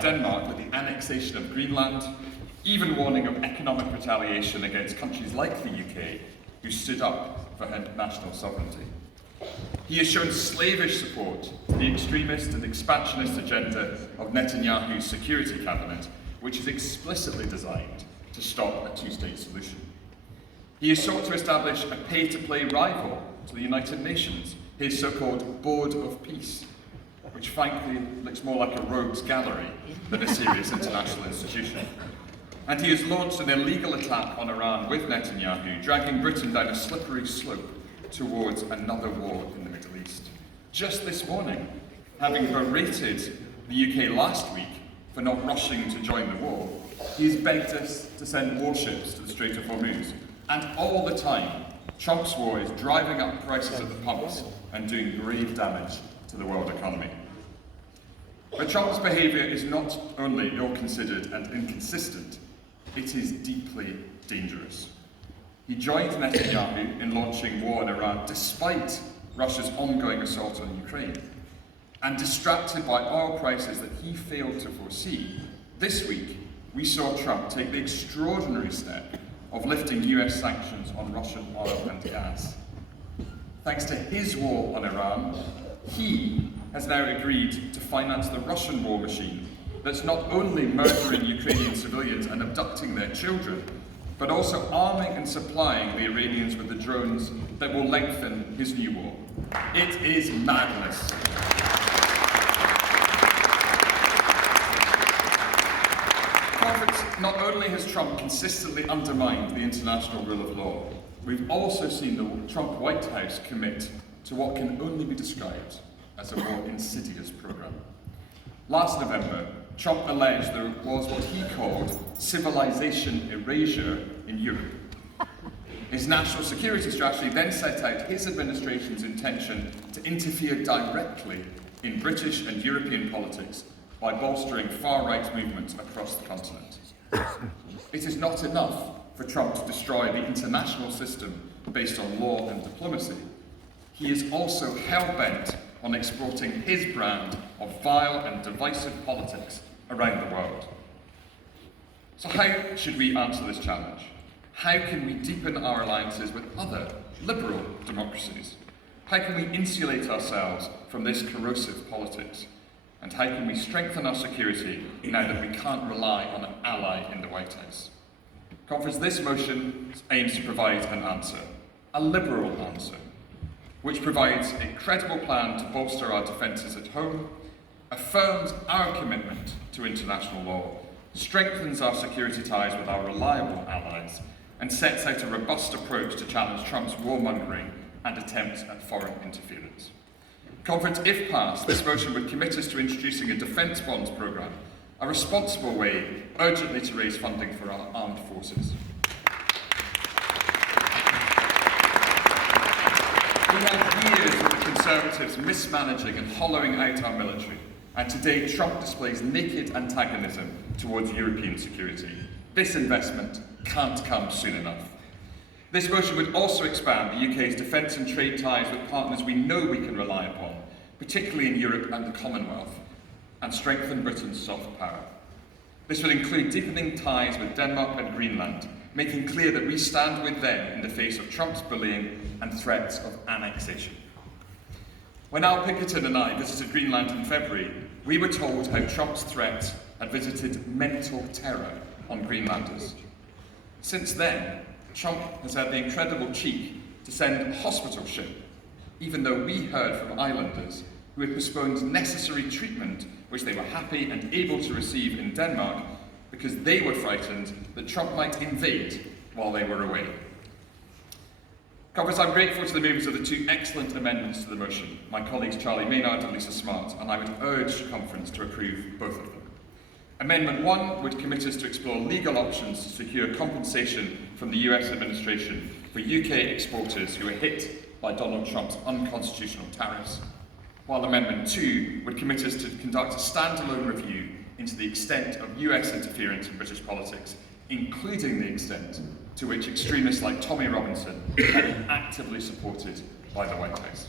Denmark with the annexation of Greenland, even warning of economic retaliation against countries like the UK, who stood up for national sovereignty. He has shown slavish support to the extremist and expansionist agenda of Netanyahu's security cabinet, which is explicitly designed to stop a two-state solution. He has sought to establish a pay-to-play rival to the United Nations, his so-called Board of Peace, which frankly looks more like a rogues gallery than a serious international institution. And he has launched an illegal attack on Iran with Netanyahu, dragging Britain down a slippery slope towards another war in the Middle East. Just this morning, having berated the UK last week for not rushing to join the war, he has begged us to send warships to the Strait of Hormuz. And all the time, Trump's war is driving up prices at the pumps and doing grave damage to the world economy. But Trump's behaviour is not only ill-considered and inconsistent, it is deeply dangerous. He joined Netanyahu in launching war in Iran despite Russia's ongoing assault on Ukraine. And distracted by oil prices that he failed to foresee, this week we saw Trump take the extraordinary step of lifting US sanctions on Russian oil and gas. Thanks to his war on Iran, he has now agreed to finance the Russian war machine that's not only murdering Ukrainian civilians and abducting their children, but also arming and supplying the Iranians with the drones that will lengthen his new war. It is madness. Not only has Trump consistently undermined the international rule of law, we've also seen the Trump White House commit to what can only be described as a more insidious program. Last November, Trump alleged there was what he called civilization erasure in Europe. His national security strategy then set out his administration's intention to interfere directly in British and European politics by bolstering far-right movements across the continent. It is not enough for Trump to destroy the international system based on law and diplomacy. He is also hell-bent on exporting his brand of vile and divisive politics around the world. So how should we answer this challenge? How can we deepen our alliances with other liberal democracies? How can we insulate ourselves from this corrosive politics? And how can we strengthen our security now that we can't rely on an ally in the White House? Conference, this motion aims to provide an answer, a liberal answer, which provides a credible plan to bolster our defences at home, affirms our commitment to international law, strengthens our security ties with our reliable allies, and sets out a robust approach to challenge Trump's warmongering and attempts at foreign interference. Conference, if passed, this motion would commit us to introducing a defence bonds programme, a responsible way urgently to raise funding for our armed forces. We had years of the Conservatives mismanaging and hollowing out our military, and today Trump displays naked antagonism towards European security. This investment can't come soon enough. This motion would also expand the UK's defence and trade ties with partners we know we can rely upon, particularly in Europe and the Commonwealth, and strengthen Britain's soft power. This will include deepening ties with Denmark and Greenland, making clear that we stand with them in the face of Trump's bullying and threats of annexation. When Al Pinkerton and I visited Greenland in February, we were told how Trump's threats had visited mental terror on Greenlanders. Since then, Trump has had the incredible cheek to send a hospital ship, even though we heard from islanders who had postponed necessary treatment which they were happy and able to receive in Denmark because they were frightened that Trump might invade while they were away. Conference, I'm grateful to the movers of the two excellent amendments to the motion, my colleagues Charlie Maynard and Lisa Smart, and I would urge Conference to approve both of them. Amendment 1 would commit us to explore legal options to secure compensation from the US administration for UK exporters who were hit by Donald Trump's unconstitutional tariffs, while Amendment 2 would commit us to conduct a standalone review into the extent of US interference in British politics, including the extent to which extremists like Tommy Robinson have been actively supported by the White House.